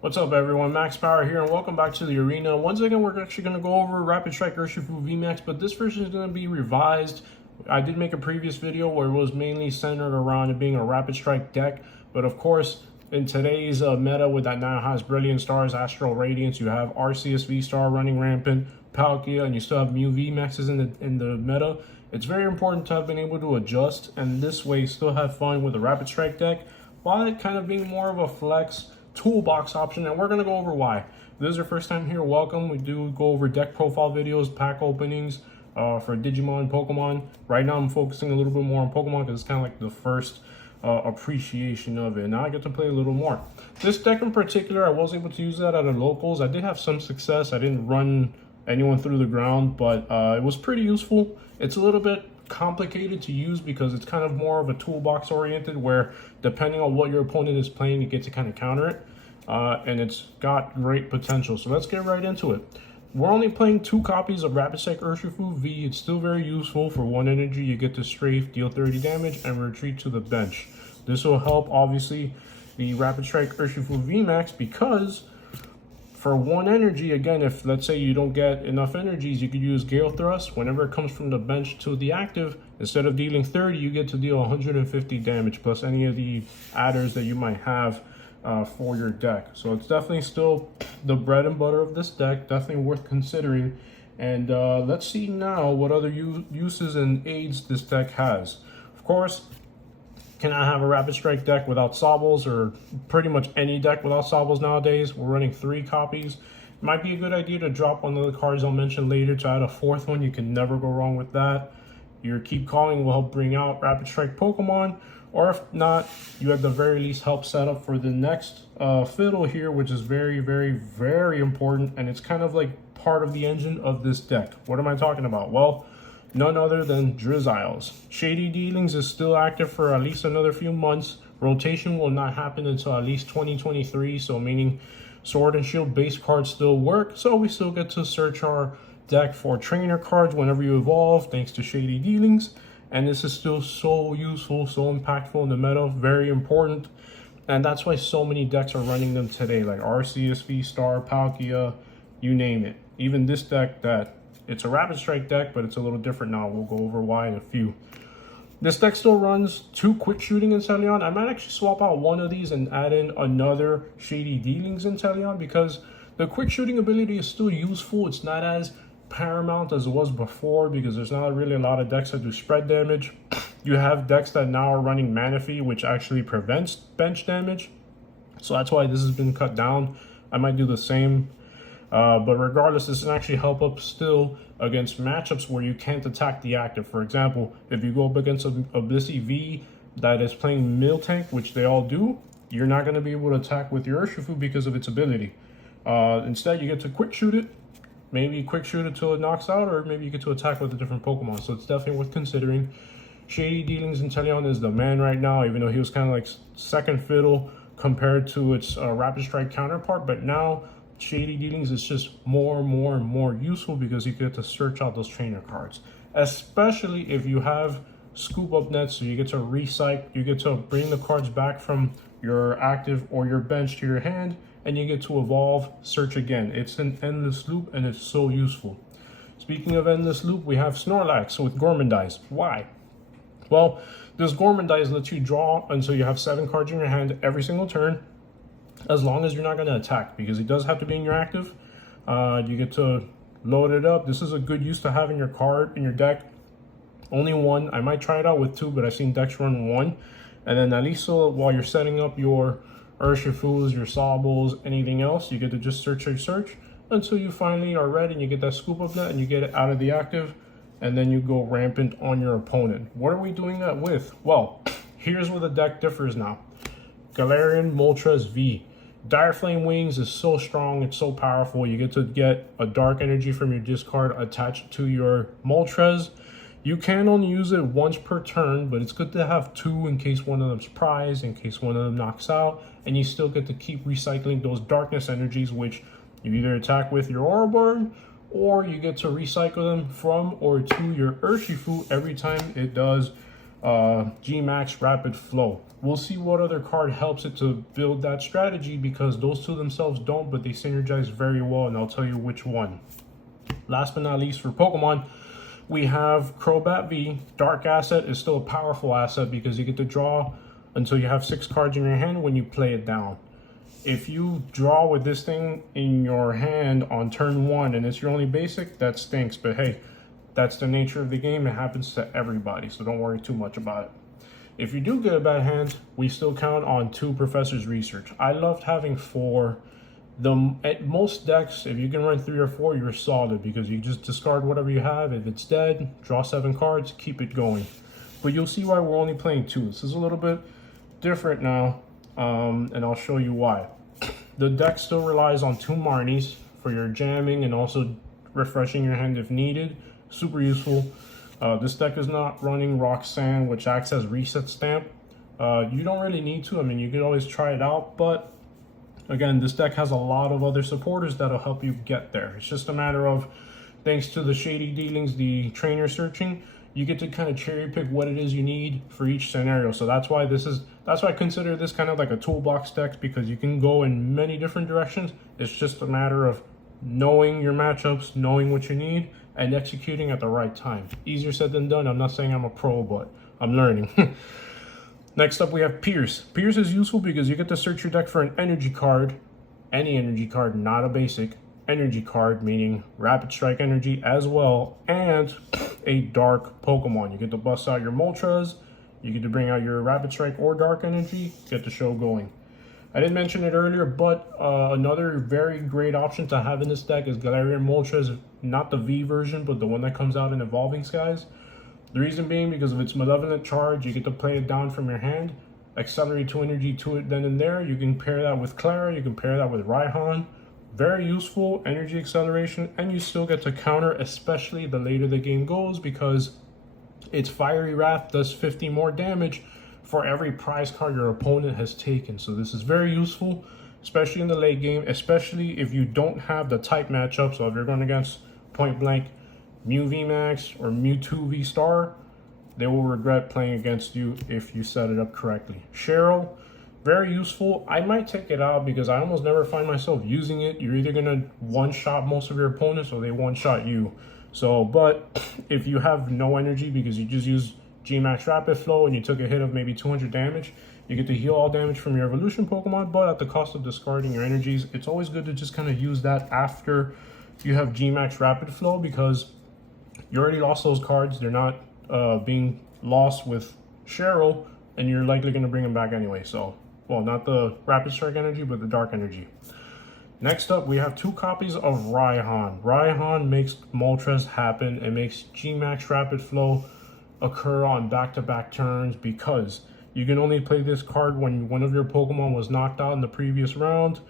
What's up everyone, Max Power here and welcome back to the arena. Once again, we're actually going to go over Rapid Strike Urshifu VMax, but this version is going to be revised. I did make a previous video where it was mainly centered around it being a Rapid Strike deck, but of course, in today's meta with that now has Brilliant Stars, Astral Radiance, you have RCS V-Star running rampant, Palkia, and you still have Mew VMaxes in the meta. It's very important to have been able to adjust and this way still have fun with the Rapid Strike deck, while it kind of being more of a flex toolbox option, and we're going to go over why. If this is your first time here, welcome. We do go over deck profile videos, pack openings for Digimon and Pokemon. Right now I'm focusing a little bit more on Pokemon because it's kind of like the first appreciation of it. Now I get to play a little more. This deck in particular, I was able to use that at the locals. I did have some success. I didn't run anyone through the ground, but it was pretty useful. It's a little bit complicated to use because it's kind of more of a toolbox oriented where depending on what your opponent is playing, you get to kind of counter it, and it's got great potential. So let's get right into it. We're only playing 2 copies of Rapid Strike Urshifu V. It's still very useful. For 1 energy, you get to strafe, deal 30 damage, and retreat to the bench. This will help, obviously, the Rapid Strike Urshifu VMax because for 1 energy, again, if let's say you don't get enough energies, you could use Gale Thrust. Whenever it comes from the bench to the active, instead of dealing 30, you get to deal 150 damage plus any of the adders that you might have for your deck. So it's definitely still the bread and butter of this deck, definitely worth considering. And let's see now what other uses and aids this deck has. Of course, can I have a Rapid Strike deck without Sobbles, or pretty much any deck without Sobbles nowadays? We're running 3 copies. Might be a good idea to drop one of the cards I'll mention later to add a 4th one. You can never go wrong with that. Your Keep Calling will help bring out Rapid Strike Pokemon, or if not, you at the very least help set up for the next Fiddle here, which is very, very, very important, and it's kind of like part of the engine of this deck. What am I talking about? Well, none other than Drizzles. Shady Dealings is still active for at least another few months. Rotation will not happen until at least 2023, so meaning Sword and Shield base cards still work, so we still get to search our deck for trainer cards whenever you evolve, thanks to Shady Dealings. And this is still so useful, so impactful in the meta, very important. And that's why so many decks are running them today, like RCS V-Star, Palkia, you name it. Even this deck that it's a Rapid Strike deck, but it's a little different now. We'll go over why in a few. This deck still runs 2 Quick Shooting Inteleon. I might actually swap out one of these and add in another Shady Dealings Inteleon because the Quick Shooting ability is still useful. It's not as paramount as it was before because there's not really a lot of decks that do spread damage. You have decks that now are running Manaphy, which actually prevents bench damage. So that's why this has been cut down. I might do the same. But regardless, this can actually help up still against matchups where you can't attack the active. For example, if you go up against a Blissey V that is playing Miltank, which they all do, you're not going to be able to attack with your Urshifu because of its ability. Instead, you get to quick shoot it, maybe quick shoot it till it knocks out, or maybe you get to attack with a different Pokemon. So it's definitely worth considering. Shady Dealings Inteleon is the man right now, even though he was kind of like second fiddle compared to its Rapid Strike counterpart, but now Shady Dealings is just more and more useful because you get to search out those trainer cards, especially if you have scoop up nets, so you get to recycle, you get to bring the cards back from your active or your bench to your hand, and you get to evolve, search again. It's an endless loop and it's so useful. Speaking of endless loop, we have Snorlax with Gourmandize. Why? Well, this Gourmandize lets you draw until you have 7 cards in your hand every single turn, as long as you're not going to attack, because it does have to be in your active. You get to load it up. This is a good use to have in your card, in your deck. Only 1. I might try it out with 2, but I've seen decks run 1. And then at least so while you're setting up your Urshifus, your Sobbles, anything else, you get to just search until you finally are ready and you get that scoop of net and you get it out of the active, and then you go rampant on your opponent. What are we doing that with? Well, here's where the deck differs now. Galarian Moltres V. Dire Flame Wings is so strong, it's so powerful. You get to get a dark energy from your discard attached to your Moltres. You can only use it once per turn, but it's good to have 2 in case one of them's prized, in case one of them knocks out, and you still get to keep recycling those darkness energies, which you either attack with your Ouroboros, or you get to recycle them from or to your Urshifu every time it does GMax Rapid Flow. We'll see what other card helps it to build that strategy, because those two themselves don't, but they synergize very well, and I'll tell you which one. Last but not least, for Pokemon, we have Crobat V. Dark Asset is still a powerful asset because you get to draw until you have 6 cards in your hand when you play it down. If you draw with this thing in your hand on turn 1 and it's your only basic, that stinks. But hey, that's the nature of the game. It happens to everybody, so don't worry too much about it. If you do get a bad hand, we still count on 2 Professor's Research. I loved having 4. At most decks, if you can run 3 or 4, you're solid, because you just discard whatever you have. If it's dead, draw 7 cards, keep it going. But you'll see why we're only playing 2. This is a little bit different now, and I'll show you why. The deck still relies on 2 Marnies for your jamming and also refreshing your hand if needed. Super useful. This deck is not running Roxanne, which acts as reset stamp. You don't really need to. I mean, you could always try it out, but again, this deck has a lot of other supporters that'll help you get there. It's just a matter of, thanks to the shady dealings, the trainer searching, you get to kind of cherry pick what it is you need for each scenario. So that's why I consider this kind of like a toolbox deck, because you can go in many different directions. It's just a matter of knowing your matchups, knowing what you need, and executing at the right time. Easier said than done. I'm not saying I'm a pro, but I'm learning. Next up, we have Pierce. Pierce is useful because you get to search your deck for an energy card, any energy card, not a basic energy card, meaning Rapid Strike energy as well, and a dark Pokemon. You get to bust out your Moltres, you get to bring out your Rapid Strike or dark energy, get the show going. I didn't mention it earlier, but another very great option to have in this deck is Galarian Moltres, not the V version, but the one that comes out in Evolving Skies. The reason being because of its Malevolent Charge, you get to play it down from your hand, accelerate 2 energy to it then and there. You can pair that with Clara, you can pair that with Raihan. Very useful energy acceleration, and you still get to counter, especially the later the game goes, because its Fiery Wrath does 50 more damage for every prize card your opponent has taken. So this is very useful, especially in the late game, especially if you don't have the type matchup. So if you're going against point blank Mew VMax or Mewtwo V Star, they will regret playing against you if you set it up correctly. Cheryl, very useful. I might take it out because I almost never find myself using it. You're either going to one-shot most of your opponents or they one-shot you. So, but if you have no energy because you just use GMax Rapid Flow and you took a hit of maybe 200 damage, you get to heal all damage from your evolution Pokemon, but at the cost of discarding your energies. It's always good to just kind of use that after you have GMax Rapid Flow, because you already lost those cards. They're not being lost with Cheryl, and you're likely going to bring them back anyway. So, well, not the Rapid Strike energy, but the Dark energy. Next up, we have 2 copies of Raihan. Raihan makes Moltres happen. It makes GMax Rapid Flow occur on back-to-back turns, because you can only play this card when one of your Pokemon was knocked out in the previous round.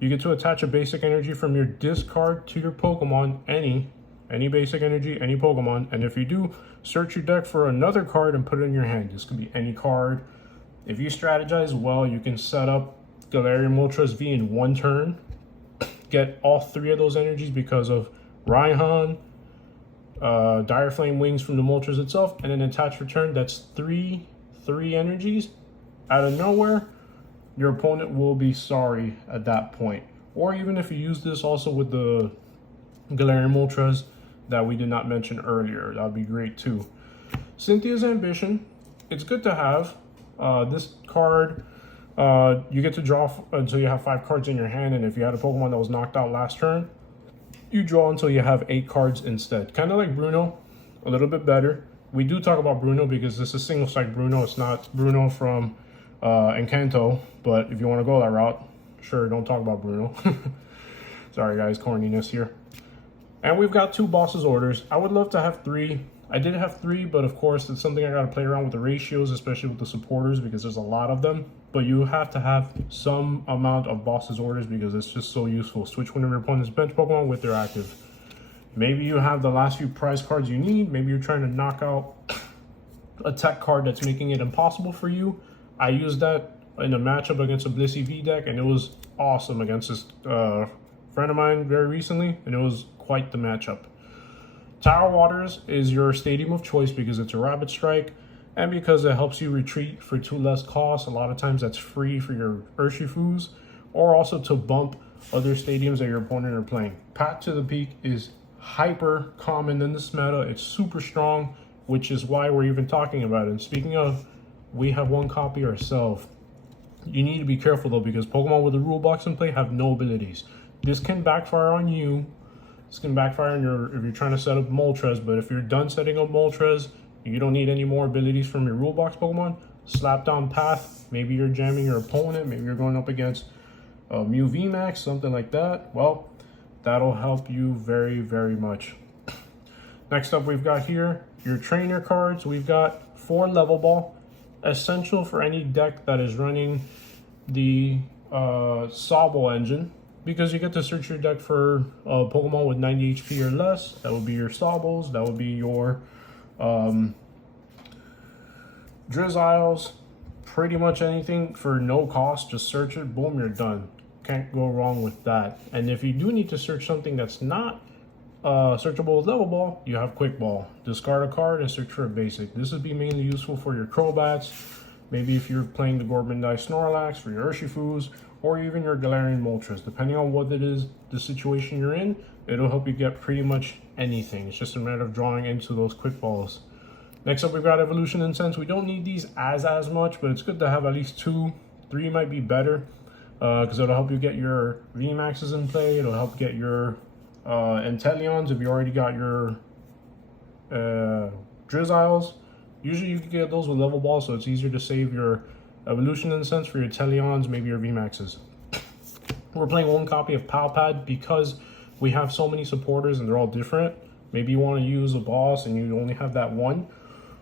You get to attach a basic energy from your discard to your Pokemon, any basic energy, any Pokemon, and if you do, search your deck for another card and put it in your hand. This could be any card. If you strategize well, you can set up Galarian Moltres V in 1 turn, get all 3 of those energies because of Raihan, Dire Flame Wings from the Moltres itself, and then attach return. That's 3 energies out of nowhere. Your opponent will be sorry at that point. Or even if you use this also with the Galarian Moltres that we did not mention earlier, that would be great too. Cynthia's Ambition, it's good to have. This card, you get to draw until you have 5 cards in your hand, and if you had a Pokemon that was knocked out last turn, you draw until you have 8 cards instead. Kind of like Bruno, a little bit better. We do talk about Bruno because this is single strike Bruno. It's not Bruno from Encanto, but if you want to go that route, sure, don't talk about Bruno. Sorry guys, corniness here. And we've got 2 bosses orders. I would love to have 3. I did have 3, but of course it's something I got to play around with the ratios, especially with the supporters, because there's a lot of them. But you have to have some amount of bosses orders because it's just so useful. Switch one of your opponent's bench Pokemon with their active. Maybe you have the last few prize cards you need. Maybe you're trying to knock out a tech card that's making it impossible for you. I used that in a matchup against a Blissey V deck, and it was awesome against this friend of mine very recently, and it was quite the matchup. Tower Waters is your stadium of choice because it's a Rapid Strike, and because it helps you retreat for 2 less costs. A lot of times that's free for your Urshifus, or also to bump other stadiums that your opponent are playing. Path to the Peak is hyper common in this meta. It's super strong, which is why we're even talking about it. And speaking of, we have 1 copy ourselves. You need to be careful though, because Pokemon with the rule box in play have no abilities. This can backfire on you. This can backfire on if you're trying to set up Moltres, but if you're done setting up Moltres, you don't need any more abilities from your rule box Pokemon. Slap down Path. Maybe you're jamming your opponent. Maybe you're going up against Mew VMax, something like that. Well, that'll help you very, very much. Next up, we've got here your trainer cards. We've got 4 Level Ball, essential for any deck that is running the Sobble engine, because you get to search your deck for Pokemon with 90 HP or less. That would be your Sobbles. That would be your Drizzles. Pretty much anything for no cost. Just search it. Boom, you're done. Can't go wrong with that. And if you do need to search something that's not searchable with Level Ball, you have Quick Ball. Discard a card and search for a basic. This would be mainly useful for your Crobats. Maybe if you're playing the Gourmandise Snorlax, for your Urshifus, or even your Galarian Moltres. Depending on what it is, the situation you're in, it'll help you get pretty much anything. It's just a matter of drawing into those Quick Balls. Next up, we've got Evolution Incense. We don't need these as much, but it's good to have at least 2. 3 might be better, because it'll help you get your VMAXs in play. It'll help get your Inteleons if you already got your Drizzles. Usually you can get those with Level Ball, so it's easier to save your Evolution Incense for your Inteleons, maybe your VMAXs. We're playing 1 copy of Palpad because we have so many supporters and they're all different. Maybe you want to use a boss and you only have that 1.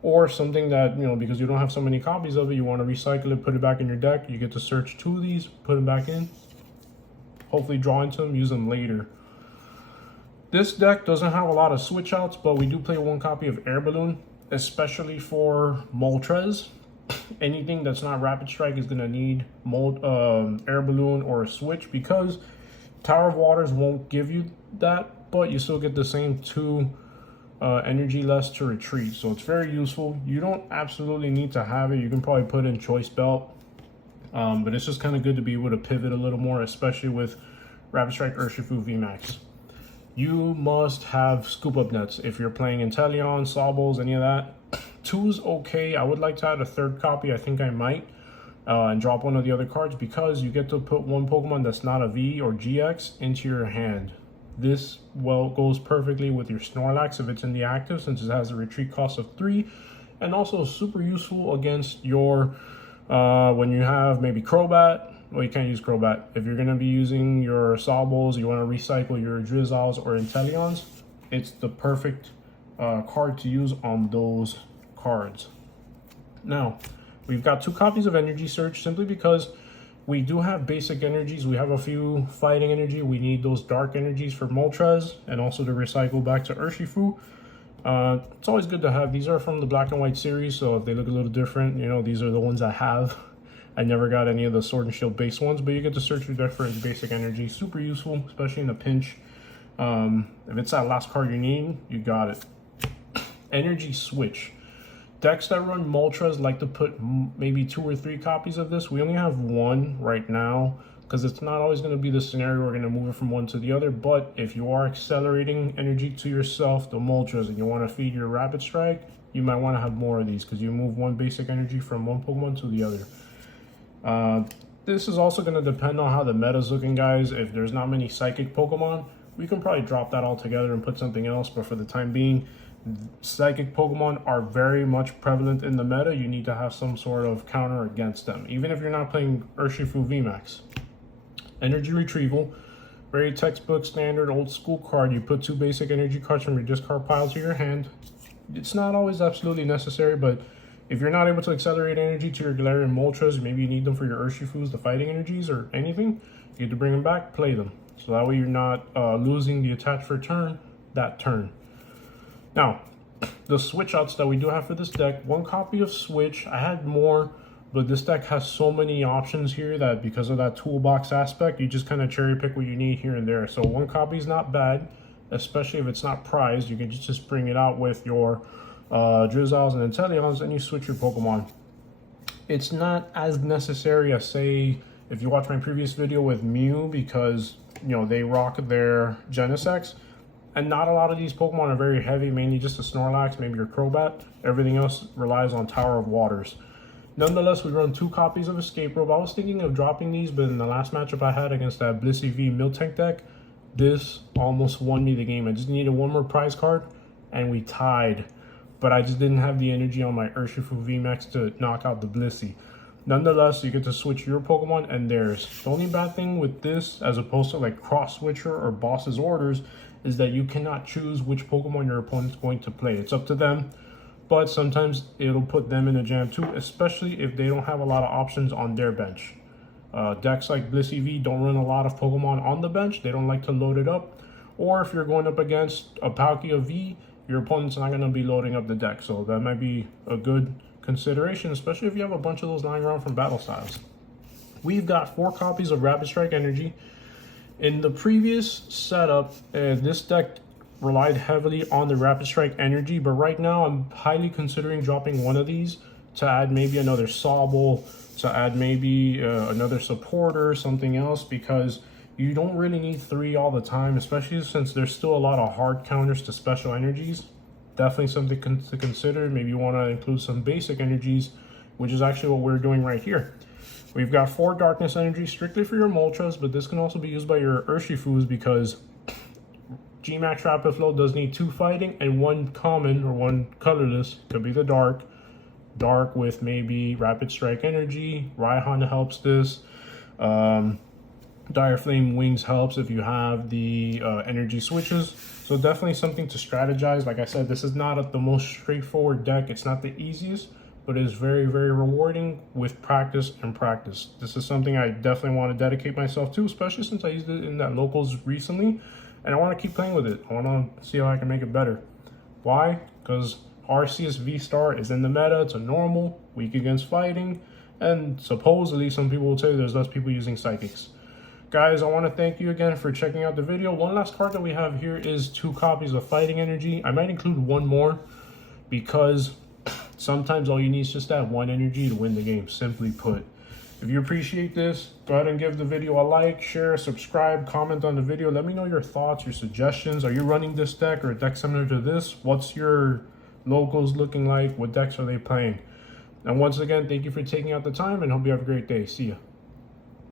Or something that, you know, because you don't have so many copies of it, you want to recycle it, put it back in your deck. You get to search 2 of these, put them back in. Hopefully draw into them, use them later. This deck doesn't have a lot of switch outs, but we do play 1 copy of Air Balloon, especially for Moltres. Anything that's not Rapid Strike is going to need Air Balloon or a switch, because Tower of Waters won't give you that, but you still get the same 2 energy less to retreat, so it's very useful. You don't absolutely need to have it. You can probably put in Choice Belt, but it's just kind of good to be able to pivot a little more, especially with Rapid Strike Urshifu VMax. You must have Scoop Up Nets if you're playing Inteleon, Sobbles, any of that. 2's okay. I would like to add a 3rd copy. I think I might, and drop 1 of the other cards, because you get to put 1 Pokemon that's not a V or GX into your hand. This, well, goes perfectly with your Snorlax if it's in the active, since it has a retreat cost of 3, and also super useful against your when you have maybe Crobat. Well, you can't use Crobat. If you're going to be using your Sobbles, you want to recycle your Drizzles or Inteleons, it's the perfect card to use on those cards. Now, we've got 2 copies of Energy Search, simply because we do have basic energies. We have a few fighting energy. We need those dark energies for Moltres, and also to recycle back to Urshifu. It's always good to have. These are from the Black and White series, so if they look a little different, you know, these are the ones I have. I never got any of the Sword and Shield base ones, but you get to search your deck for its basic energy. Super useful, especially in a pinch. If it's that last card you need, you got it. Energy Switch. Decks that run Moltres like to put maybe 2 or 3 copies of this. We only have 1 right now, because it's not always going to be the scenario we're going to move it from one to the other. But if you are accelerating energy to yourself, the Moltres, and you want to feed your Rapid Strike, you might want to have more of these, because you move 1 basic energy from 1 Pokemon to the other. This is also going to depend on how the meta's looking, guys. If there's not many Psychic Pokemon, we can probably drop that all together and put something else. But for the time being, Psychic Pokemon are very much prevalent in the meta. You need to have some sort of counter against them, even if you're not playing Urshifu VMax. Energy Retrieval, very textbook standard old school card. You put 2 basic energy cards from your discard pile to your hand. It's not always absolutely necessary, but if you're not able to accelerate energy to your Galarian Moltres, maybe you need them for your Urshifus, the fighting energies or anything, you get to bring them back, play them. So that way you're not losing the attach for turn that turn. Now, the switch outs that we do have for this deck, 1 copy of Switch. I had more, but this deck has so many options here that because of that toolbox aspect, you just kind of cherry pick what you need here and there. So 1 copy is not bad, especially if it's not prized. You can just bring it out with your Drizzles, and Inteleons, and you switch your Pokemon. It's not as necessary as, say, if you watch my previous video with Mew, because, you know, they rock their Genesects. And not a lot of these Pokemon are very heavy, mainly just a Snorlax, maybe your Crobat. Everything else relies on Tower of Waters. Nonetheless, we run 2 copies of Escape Rope. I was thinking of dropping these, but in the last matchup I had against that Blissey V Miltank deck, this almost won me the game. I just needed 1 more prize card, and we tied. But I just didn't have the energy on my Urshifu VMax to knock out the Blissey. Nonetheless, you get to switch your Pokemon and theirs. The only bad thing with this, as opposed to like Cross Switcher or Boss's Orders, is that you cannot choose which Pokemon your opponent's going to play. It's up to them, but sometimes it'll put them in a jam too, especially if they don't have a lot of options on their bench. Decks like Blissey V don't run a lot of Pokemon on the bench. They don't like to load it up. Or if you're going up against a Palkia V, your opponent's not going to be loading up the deck. So that might be a good consideration, especially if you have a bunch of those lying around from Battle Styles. We've got 4 copies of Rapid Strike Energy. In the previous setup, this deck relied heavily on the Rapid Strike Energy, but right now I'm highly considering dropping one of these to add maybe another Sobble, to add maybe another supporter, something else, because you don't really need 3 all the time, especially since there's still a lot of hard counters to special energies. Definitely something to consider. Maybe you want to include some basic energies, which is actually what we're doing right here. We've got 4 Darkness Energy strictly for your Moltres, but this can also be used by your Urshifus because G-Max Rapid Flow does need 2 fighting and 1 common or 1 colorless. Could be the Dark with maybe Rapid Strike Energy. Raihan helps this. Dire Flame Wings helps if you have the energy switches. So definitely something to strategize. Like I said, this is not the most straightforward deck. It's not the easiest, but it is very, very rewarding with practice and practice. This is something I definitely want to dedicate myself to, especially since I used it in that locals recently, and I want to keep playing with it. I want to see how I can make it better. Why? Because Arceus V-Star is in the meta. It's a normal, weak against fighting, and supposedly some people will tell you there's less people using Psychics. Guys, I want to thank you again for checking out the video. One last card that we have here is 2 copies of Fighting Energy. I might include 1 more because sometimes all you need is just that 1 energy to win the game, simply put. If you appreciate this, go ahead and give the video a like, share, subscribe, comment on the video. Let me know your thoughts, your suggestions. Are you running this deck or a deck similar to this? What's your locals looking like? What decks are they playing? And once again, thank you for taking out the time and hope you have a great day. See ya.